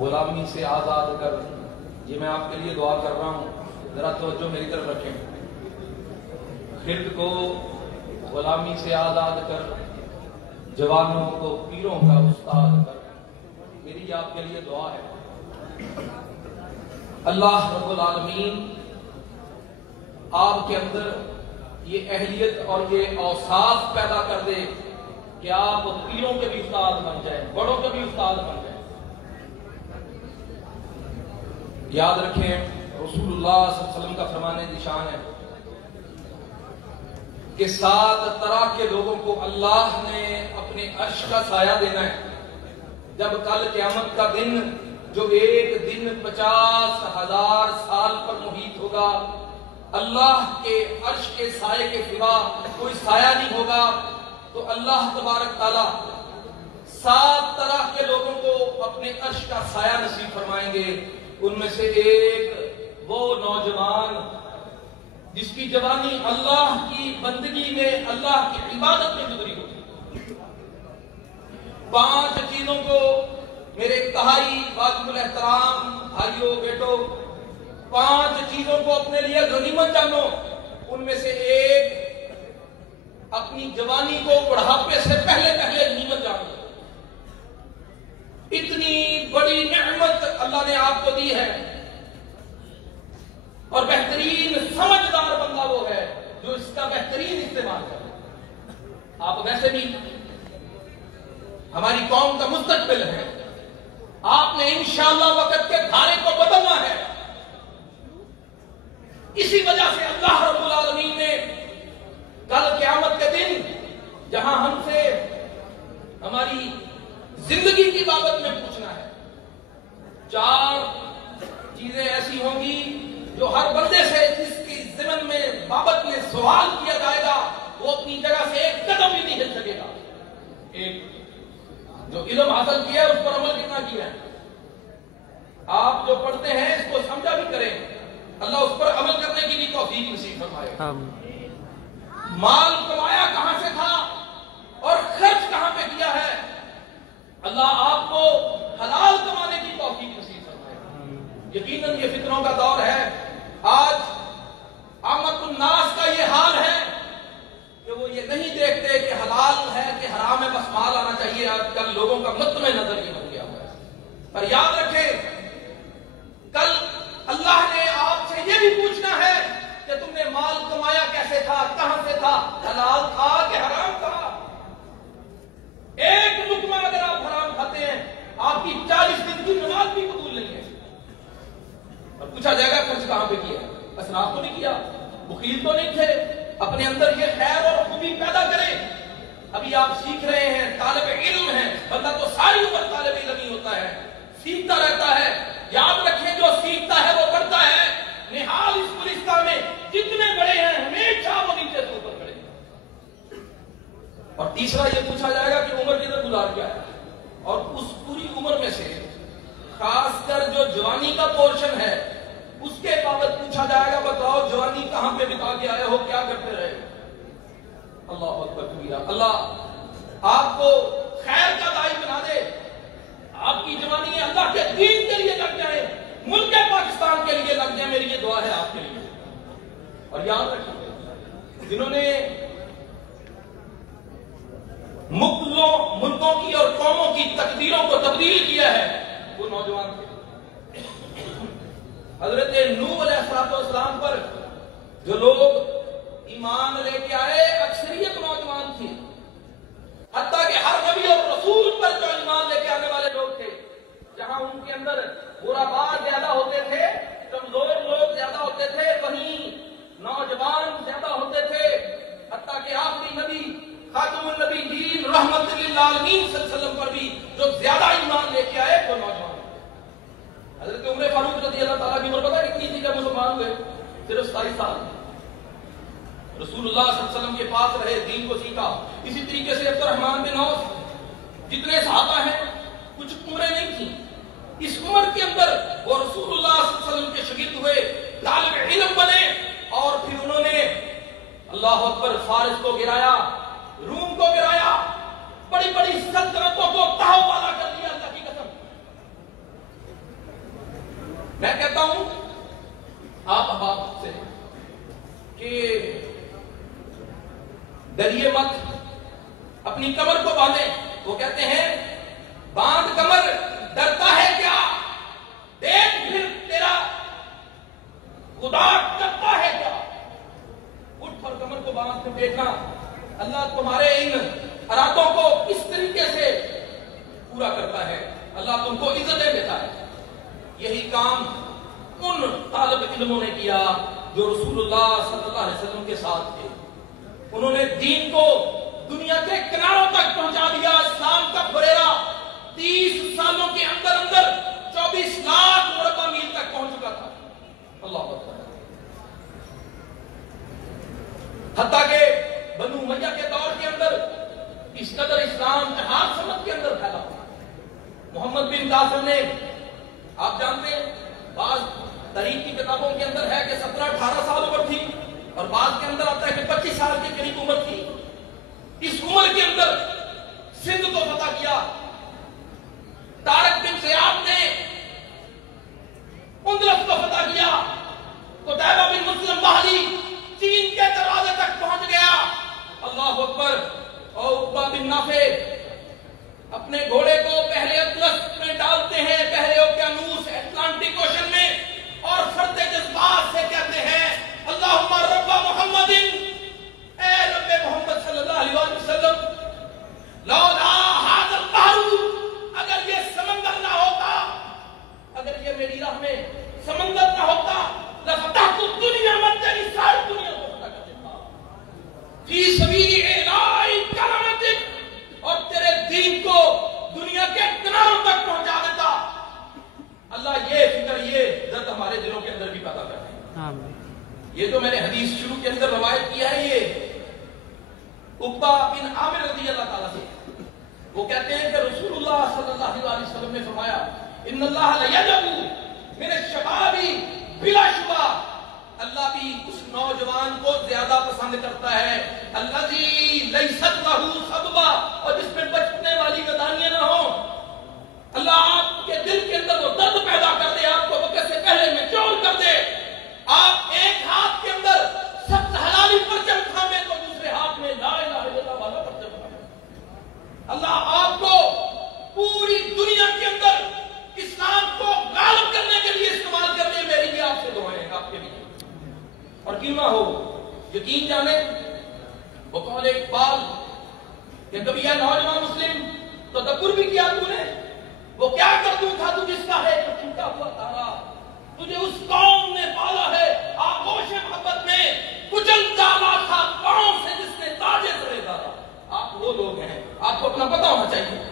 غلامی سے آزاد کر. یہ میں آپ کے لیے دعا کر رہا ہوں, ذرا توجہ میری طرف رکھیں. خرد کو غلامی سے آزاد کر, جوانوں کو پیروں کا استاد کر. میری آپ کے لیے دعا ہے. اللہ رب العالمین آپ کے اندر یہ اہلیت اور یہ اوصاف پیدا کر دے کہ آپ پیروں کے بھی استاد بن جائیں, بڑوں کے بھی استاد بن جائیں. یاد رکھیں رسول اللہ صلی اللہ علیہ وسلم کا فرمان نشان ہے کہ 7 طرح کے لوگوں کو اللہ نے اپنے عرش کا سایہ دینا ہے. جب کل قیامت کا دن جو ایک دن 50,000 سال پر محیط ہوگا, اللہ کے عرش کے سائے کے سوا کوئی سایہ نہیں ہوگا, تو اللہ تبارک تعالی 7 طرح کے لوگوں کو اپنے عرش کا سایہ نصیب فرمائیں گے. ان میں سے ایک وہ نوجوان جس کی جوانی اللہ کی بندگی میں, اللہ کی عبادت میں گزری ہوتی. 5 چیزوں کو میرے انتہائی واجب الاحترام بھائیوں بیٹو, 5 چیزوں کو اپنے لیے غنیمت جانو. ان میں سے ایک اپنی جوانی کو بڑھاپے سے پہلے غنیمت جانو. اتنی بڑی نعمت اللہ نے آپ کو دی ہے, اور بہترین سمجھدار بندہ وہ ہے جو اس کا بہترین استعمال کرے. آپ ویسے بھی ہماری قوم کا مستقبل ہے. آپ نے انشاءاللہ وقت کے دھارے کو بدلنا ہے. اسی وجہ سے اللہ رب العالمین نے کل قیامت کے دن جہاں ہم سے ہماری زندگی کی بابت میں پوچھنا ہے, 4 چیزیں ایسی ہوں گی جو ہر بندے سے جس کی ضمن میں بابت میں سوال کیا جائے گا وہ اپنی جگہ سے ایک قدم بھی نہیں ہل سکے گا. ایک جو علم حاصل کیا ہے اس پر عمل کتنا کیا ہے. آپ جو پڑھتے ہیں اس کو سمجھا بھی کریں, اللہ اس پر عمل کرنے کی بھی توفیق نصیب فرمائے. مال کمایا کہاں سے تھا اور خرچ کہاں پہ کیا ہے, اللہ آپ کو حلال کمانے کی توفیق نصیب فرمائے. یقیناً یہ فتنوں کا دور ہے. آج عامت الناس کا یہ حال ہے کہ وہ یہ نہیں دیکھتے کہ حلال ہے کہ حرام ہے, بس مال آنا چاہیے. آج کل لوگوں کا مطمئن نظر یہ بن گیا ہوا ہے. پر یاد رکھیں کل اللہ نے آپ سے یہ بھی پوچھنا ہے کہ تم نے مال کمایا کیسے تھا, کہاں سے تھا, حلال تھا کہ حرام تھا. ایک لقمہ اگر آپ حرام کھاتے ہیں آپ کی 40 دن کی نماز بھی قبول نہیں ہے. اور پوچھا جائے گا خرچ کہاں پہ کیا, اسراف تو نہیں کیا, بخیل تو نہیں تھے, اپنے اندر یہ خیر اور خوبی پیدا کریں. ابھی آپ سیکھ رہے ہیں, طالب علم ہیں, بندہ تو ساری عمر طالب علم ہی ہوتا ہے, سیکھتا رہتا ہے. یاد رکھیں جو سیکھتا ہے وہ بڑھتا ہے. نہال اس گلستان میں جتنے بڑے ہیں ہمیشہ وہ نیچے سے اوپر بڑھے. اور تیسرا یہ پوچھا جائے گا کہ عمر کدھر گزار گیا ہے, اور اس پوری عمر میں سے خاص کر جو جوانی کا پورشن ہے اس کے بابت پوچھا جائے گا, بتاؤ جوانی کہاں پہ بتا کے آئے ہو, کیا کرتے رہے. اللہ اکبر کبیرہ. اللہ آپ کو خیر کا داعی بنا دے. آپ کی جوانی اللہ کے دین کے لیے لگ جائے, ملک پاکستان کے لیے لگ جائے. میری یہ دعا ہے آپ کے لیے. اور یاد رکھیں جنہوں نے ملکوں کی اور قوموں کی تقدیروں کو تبدیل کیا ہے وہ نوجوان تھے. حضرت نوح علیہ السلام پر جو لوگ ایمان لے کے آئے اکثریت نوجوان تھی. حتیٰ کہ ہر نبی اور رسول پر جو ایمان لے کے آنے والے لوگ تھے, جہاں ان کے اندر غرباء زیادہ ہوتے تھے, کمزور لوگ زیادہ ہوتے تھے, وہیں نوجوان زیادہ ہوتے تھے. حتیٰ کہ آخری نبی خاتم النبیین رحمت للعالمین صلی اللہ علیہ وسلم پر بھی جو زیادہ ایمان لے کے آئے وہ نوجوان. حضرت عمر فاروق رضی اللہ تعالیٰ کی عمر پتہ کتنی تھی جب مسلمان ہوئے؟ صرف 27 سال. رسول اللہ صلی اللہ علیہ وسلم کے پاس رہے, دین کو سیکھا. اسی طریقے سے عبد الرحمن بن عوف جتنے صحابہ ہیں کچھ عمریں نہیں تھیں. اس عمر کے اندر وہ رسول اللہ صلی اللہ علیہ وسلم کے شاگرد ہوئے, طالب علم بنے, اور پھر انہوں نے اللہ اکبر فارس کو گرایا, روم کو گرایا, بڑی بڑی سلطنتوں کو تہو والا کر دیا. اللہ کی قسم کہتا ہوں آپ احباب سے کہ ڈریے مت، اپنی کمر کو باندھیں. وہ کہتے ہیں باندھ کمر، ڈرتا ہے کیا، دیکھ پھر تیرا خدا کرتا ہے کیا. اٹھ اور کمر کو باندھ کر دیکھنا اللہ تمہارے ان ارادوں کو کس طریقے سے پورا کرتا ہے. اللہ تم کو عزتیں دیتا ہے. یہی کام ان طالب علموں نے کیا جو رسول اللہ صلی اللہ علیہ وسلم کے ساتھ تھے. انہوں نے دین کو دنیا کے کناروں تک پہنچا دیا. اسلام کا پھریرا 30 سالوں کے اندر اندر 24 لاکھ مربع میل تک پہنچ چکا تھا. اللہ اکبر. حتیٰ کہ بنو امیہ کے دور کے اندر اس قدر اسلام جہاد سمت کے اندر پھیلا. محمد بن قاسم نے، آپ جانتے ہیں بعض تاریخ کی کتابوں کے اندر ہے کہ 17-18 سال عمر تھی اور بعض کے اندر آتا ہے کہ 25 سال کے قریب عمر تھی. اس عمر کے اندر سندھ کو فتح کیا. طارق بن زیاد نے اندلس کو فتح کیا. قتیبہ بن مسلم بحری چین کے دروازے تک پہنچ گیا. اللہ اکبر. اور عقبہ بن نافع اپنے گھوڑے کو پہلے اطلس میں ڈالتے ہیں، پہلے اوقیانوس اٹلانٹک اوشن میں، اور فرد جذبات سے کہتے ہیں اللہم رب محمد، اے رب محمد صلی اللہ علیہ وسلم، لولا ھذا البحر، اگر یہ سمندر نہ ہوتا، اگر یہ میری راہ میں سمندر نہ ہوتا، لفتحت الدنیا، میں تیری ساری دنیا کو فتح کر دیتا فی سبیل اعلاء کلمتک، اور تیرے دین کو دنیا کے کناروں تک پہنچا دیتا. اللہ یہ فکر، یہ درد ہمارے دلوں کے اندر بھی پیدا کرتے ہیں. یہ جو میں نے حدیث شروع کے اندر روایت کیا ہے، یہ عقبہ بن عامر رضی اللہ تعالیٰ سے. وہ کہتے ہیں کہ رسول اللہ صلی اللہ علیہ وسلم نے فرمایا ان اللہ لیجب من الشباب بلا شبہ، اللہ بھی اس نوجوان کو زیادہ پسند کرتا ہے الذی لیست لہ سببہ، اور جس میں بچنے والی گدانیاں نہ ہوں. اللہ آپ کے دل کے اندر وہ درد پیدا کر دے، آپ کو وقت سے پہلے میچور کر دے. آپ ایک ہاتھ کے اندر سب حلالی پرچم تھامے تو دوسرے ہاتھ میں لا الہ الا اللہ والا پرچم تھامے. اللہ آپ کو پوری دنیا کے اندر اسلام کو غالب کرنے کے لیے استعمال کر دے. میری بھی آپ سے دعائیں ہیں، آپ کے بھی. اور کیوں نہ ہو، یقین جانے وہ قول اقبال کہ کبھی یہ نوجوان مسلم تو تدبر بھی کیا تو نے، وہ کیا کردوں تھا تو جس کا ہے تو چھوٹا ہوا تارا، تجھے اس قوم نے پالا ہے آغوش محبت میں، کچل ڈالا تھا پاؤں سے جس نے تاجے سرے ڈالا. آپ وہ لوگ ہیں، آپ کو اپنا پتہ ہونا چاہیے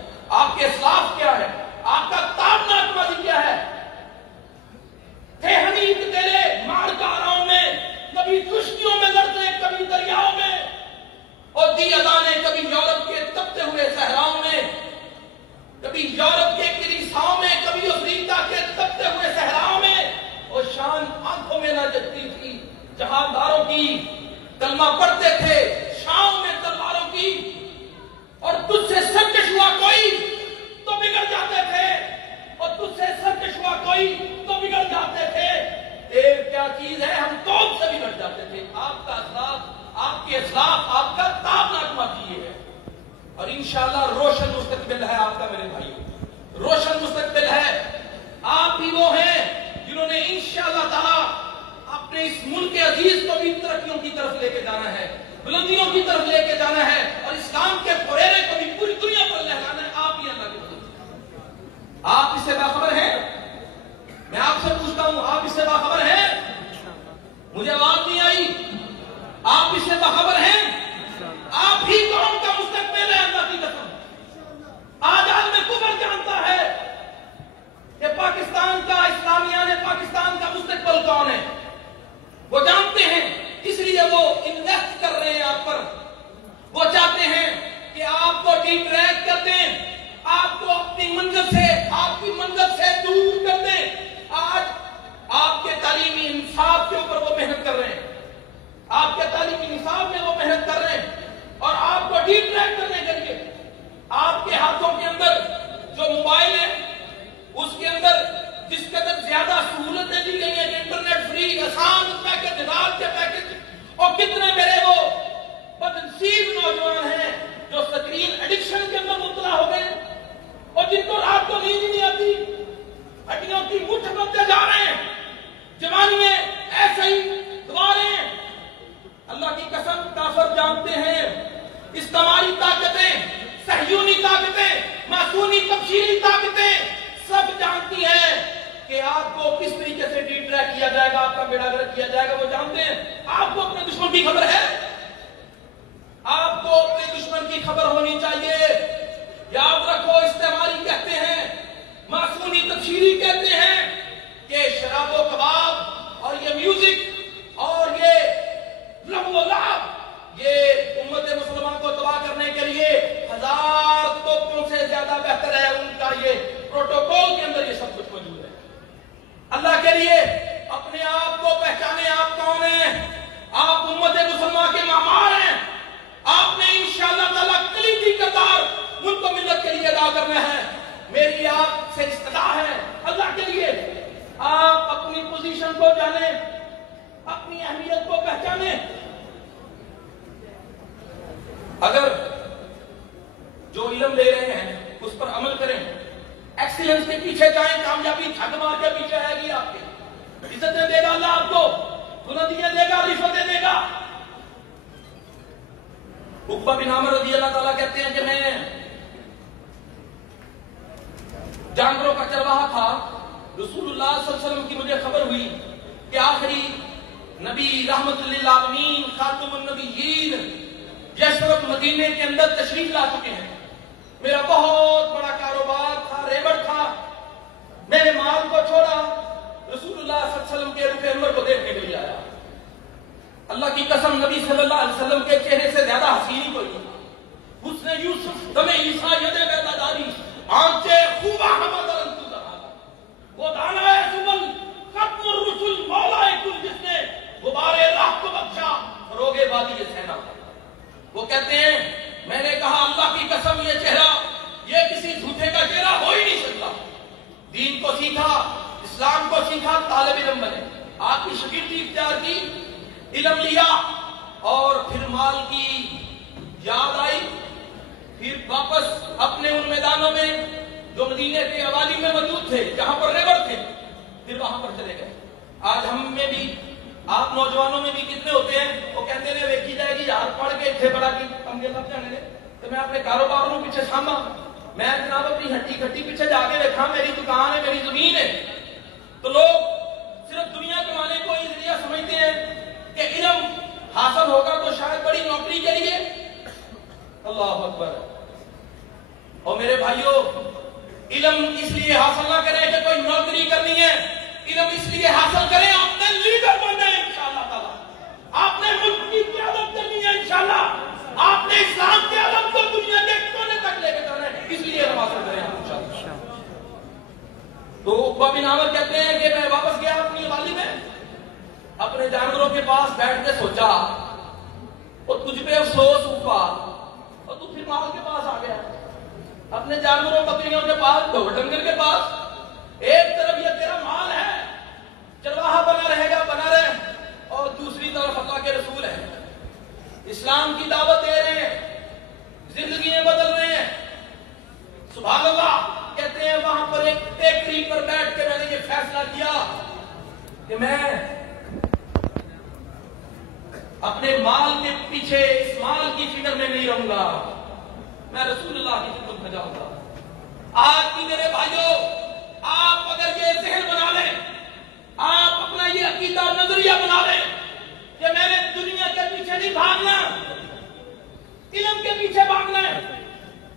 آپ کے اسلاف کیا ہے، آپ کا تابناک ماضی کیا ہے. تھے حنیف تیرے مارکاراؤں میں، کبھی خشکیوں میں لڑتے، کبھی دریاؤں میں، اور دی ادانے کبھی یورپ کے تپتے ہوئے صحراؤں میں، کبھی یورپ کے کلیساؤں میں، کبھی افریقہ کے تپتے ہوئے صحراؤں میں. اور شان آنکھوں میں نہ جگتی تھی جہانداروں کی، کلمہ پڑھتے تھے شام میں تلواروں کی، اور تجھ سے سرکش ہوا کوئی تو بگڑ جاتے تھے، اور تجھ سے سرکش ہوا کوئی تو بگڑ جاتے تھے. ایک کیا چیز ہے، ہم توپ سے بگڑ جاتے تھے. آپ کا اسلاف، آپ کے اسلاف، آپ کا تابناک ماضی یہ ہے. اور انشاءاللہ روشن مستقبل ہے آپ کا میرے بھائیو، روشن مستقبل ہے. آپ بھی وہ ہیں جنہوں نے انشاءاللہ تعالی اپنے اس ملک عزیز کو بھی ترقیوں کی طرف لے کے جانا ہے، بلندیوں کی طرف لے کے جانا ہے، اور اسلام کے پھریرے کو بھی پوری دنیا پر لہرانا ہے. آپ ہی اللہ کے بندے. آپ اس سے باخبر ہیں؟ میں آپ سے پوچھتا ہوں، آپ اس سے باخبر ہیں؟ مجھے آواز نہیں آئی. آپ اس سے باخبر ہیں؟ آپ ہی قوم کا مستقبل ہے. اللہ کی قسم آج میں کفر جانتا ہے کہ پاکستان کا، اسلامیہ نے پاکستان کا مستقبل کون ہے. وہ جانتے ہیں، اس لیے وہ انویسٹ کر رہے ہیں آپ پر. وہ چاہتے ہیں کہ آپ کو ڈی ٹریک کر دیں، آپ کو اپنی منزل سے، آپ کی منزل سے دور کر دیں. آج آپ کے تعلیمی انصاف کے اوپر وہ محنت کر رہے ہیں، آپ کے تعلیمی نصاب میں وہ محنت کتنے میرے وہ بدنصیب نوجوان ہیں جو سکرین ایڈکشن کے اندر مبتلا ہو گئے اور جن کو رات کو نیند نہیں آتی، ہڈیوں کی مٹھ بنتے جا رہے ہیں، جوانی ایسے ہی دواریں۔ اللہ کی قسم کافر جانتے ہیں اجتماعی طاقتیں، صہیونی طاقتیں، ماسونی تبشیری طاقتیں سب جانتی ہیں کہ آپ کو کس طریقے سے ڈی ٹریک کیا جائے گا، آپ کا بیڑا گرک کیا جائے گا، وہ جانتے ہیں۔ آپ کو اپنے دشمن کی خبر ہے، آپ کو اپنے دشمن کی خبر ہونی چاہیے۔ یاد رکھو، استعماری کہتے ہیں، ماسونی تبشیری کہتے ہیں کہ شراب و کباب اور یہ میوزک اور یہ لہو و لعب یہ امت مسلمان کو تباہ کرنے کے لیے 1000 توپوں سے زیادہ بہتر ہے۔ ان کا یہ پروٹوکول کے اندر یہ سب کچھ موجود ہے۔ اللہ کے لیے اپنے آپ کو پہچانے، آپ کون ہیں؟ آپ امت مسلمان کے معمار ہیں۔ آپ نے انشاءاللہ تعالیٰ کلیدی کردار ملک و ملت کے لیے ادا کرنا ہے۔ میری آپ سے استدعا ہے، اللہ کے لیے آپ اپنی پوزیشن کو جانیں، اپنی اہمیت کو پہچانیں۔ اگر جو علم لے رہے ہیں اس پر عمل کریں، ایکسیلنس کے پیچھے جائیں، کامیابی جھک مار کے پیچھے آئے گی آپ کے، عزتیں دے گا اللہ آپ کو، بلندیاں دے گا، رفعتیں دے گا۔ عقبہ بن عامر رضی اللہ تعالیٰ کہتے ہیں کہ میں جانوروں کا چرواہا تھا، رسول اللہ صلی اللہ علیہ وسلم کی مجھے خبر ہوئی کہ آخری نبی رحمت للعالمین خاتم النبیین یشرف مدینے کے اندر تشریف لا چکے ہیں۔ میرا بہت بڑا کاروبار تھا، ریبڑ تھا، میں نے مال کو چھوڑا، رسول اللہ صلی اللہ علیہ وسلم کے رخ انور کو دیکھنے کے لیے آیا۔ اللہ کی قسم، نبی صلی اللہ علیہ وسلم کے چہرے سے زیادہ حسین کوئی نہیں۔ حسن یوسف دم عیسیٰ یدے بیدا داری، آنچیں خوبہ حمد رنتو دہانا، وہ دانا سبل ختم الرسل مولا کل، جس نے غبار راہ کو بخشا فروغ وادی سینا۔ وہ کہتے ہیں میں نے کہا اللہ کی قسم یہ چہرہ، یہ کسی جھوٹے کا چہرہ ہو ہی نہیں سکتا۔ دین کو سیکھا، اسلام کو سیکھا، طالب علم بنے، آپ کی شگردی اختیار کی، علم لیا، اور پھر مال کی یاد آئی، پھر واپس اپنے ان میدانوں میں جو مدینے کے عوالی میں موجود تھے، جہاں پر ریبر تھے، پھر وہاں پر چلے گئے۔ آج ہم میں بھی، آپ نوجوانوں میں بھی کتنے ہوتے ہیں وہ کہتے ہیں ویکھی جائے گی یار پڑھ کے اتنے بڑا کی کمگے لگ جانے دے تو میں اپنے کاروبار کو پیچھے سامنا، میں جناب اپنی ہٹی کھٹی پیچھے جا کے دیکھا، میری دکان ہے، میری زمین ہے۔ تو لوگ صرف دنیا کمانے کو ہی ذریعہ سمجھتے ہیں کہ علم حاصل ہوگا تو شاید بڑی نوکری کے لیے۔ اللہ اکبر۔ اور میرے بھائیوں، علم اس لیے حاصل نہ کریں کہ کوئی نوکری کرنی ہے، علم اس لیے حاصل کریں آپ نے لیڈر بننا ہے انشاءاللہ تعالی، آپ نے ملک کی قیادت کرنی ہے انشاءاللہ، آپ نے اسلام کے علم کو دنیا کے کونے تک لے کے جانا ہے، اس لیے علم حاصل کریں آپ انشاءاللہ۔ تو عقبہ بن عامر کہتے ہیں کہ میں واپس گیا اپنی حوالی میں، اپنے جانوروں کے پاس بیٹھ کے سوچا، اور تجھ پہ افسوس ہوا، اور تو پھر مال کے پاس آ گیا، اپنے جانوروں بکریوں کے پاس، ڈنگر کے پاس۔ ایک طرف یہ تیرا مال ہے، چرواہا بنا رہے گا، بنا رہے، اور دوسری طرف اللہ کے رسول ہیں، اسلام کی دعوت دے رہے ہیں، زندگیاں بدل رہے ہیں۔ سبحان اللہ۔ کہتے ہیں وہاں پر ایک ٹیکری پر بیٹھ کے میں نے یہ فیصلہ کیا کہ میں اپنے مال کے پیچھے، اس مال کی فکر میں نہیں رہوں گا، میں رسول اللہ کی خدمت میں جاؤں گا۔ آج بھی میرے بھائیوں، آپ اگر یہ ذہن بنا لیں، آپ اپنا یہ عقیدہ نظریہ بنا لیں کہ میں نے دنیا کے پیچھے نہیں بھاگنا، علم کے پیچھے بھاگنا ہے،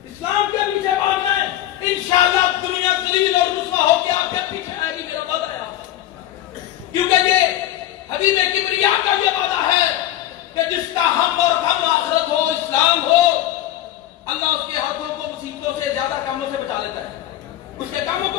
اسلام کے پیچھے بھاگنا ہے، انشاءاللہ دنیا ذلیل اور رسوا ہو کے آپ کے پیچھے آئے گی، میرا وعدہ ہے آپ سے۔ کیونکہ یہ حبیب کبریا کا یہ وعدہ ہے کہ جس کا ہم اور غم آخرت ہو، اسلام ہو، اللہ اس کے ہاتھوں کو مصیبتوں سے زیادہ کاموں سے بچا لیتا ہے، اس کے کاموں کو